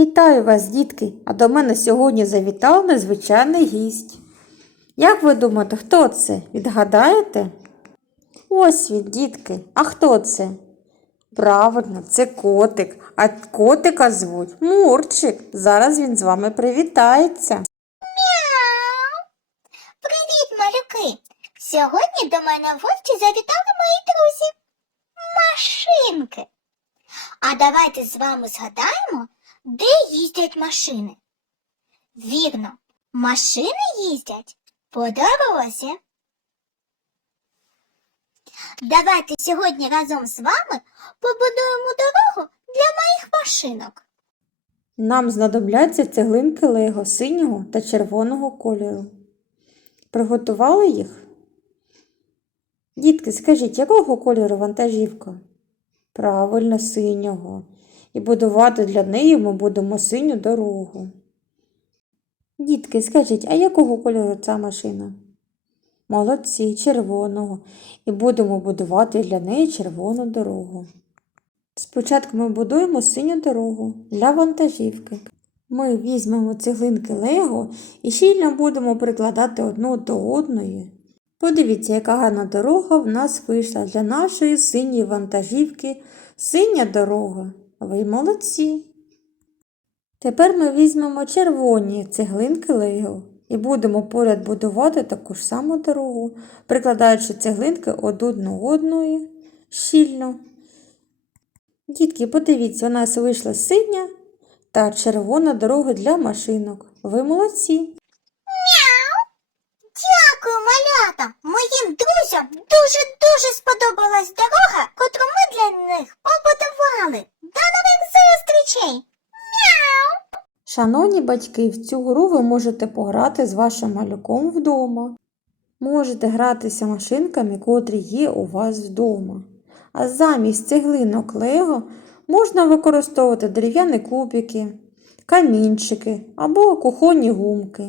Вітаю вас, дітки, а до мене сьогодні завітав незвичайний гість. Як ви думаєте, хто це? Відгадаєте? Ось він, дітки. А хто це? Правильно, це котик. А котика звуть Мурчик. Зараз він з вами привітається. Мяу! Привіт, малюки! Сьогодні до мене в гості завітали мої друзі. Машинки. А давайте з вами згадаємо, де їздять машини. Вірно, машини їздять по дорозі. Давайте сьогодні разом з вами побудуємо дорогу для моїх машинок. Нам знадобляться цеглинки Лего синього та червоного кольору. Приготували їх? Дітки, скажіть, якого кольору вантажівка? Правильно, синього. І будувати для неї ми будемо синю дорогу. Дітки, скажіть, а якого кольору ця машина? Молодці, червоного. І будемо будувати для неї червону дорогу. Спочатку ми будуємо синю дорогу для вантажівки. Ми візьмемо цеглинки Лего і щільно будемо прикладати одну до одної. Подивіться, яка гарна дорога в нас вийшла для нашої синьої вантажівки. Синя дорога. Ви молодці. Тепер ми візьмемо червоні цеглинки Лего і будемо поряд будувати таку ж саму дорогу, прикладаючи цеглинки одну одної щільно. Дітки, подивіться, у нас вийшла синя та червона дорога для машинок. Ви молодці. Малята! Моїм друзям дуже-дуже сподобалась дорога, котру ми для них побудували. До нових зустрічей! Мяу! Шановні батьки, в цю гру ви можете пограти з вашим малюком вдома. Можете гратися машинками, котрі є у вас вдома. А замість цеглинок Лего можна використовувати дерев'яні кубики, камінчики або кухонні гумки.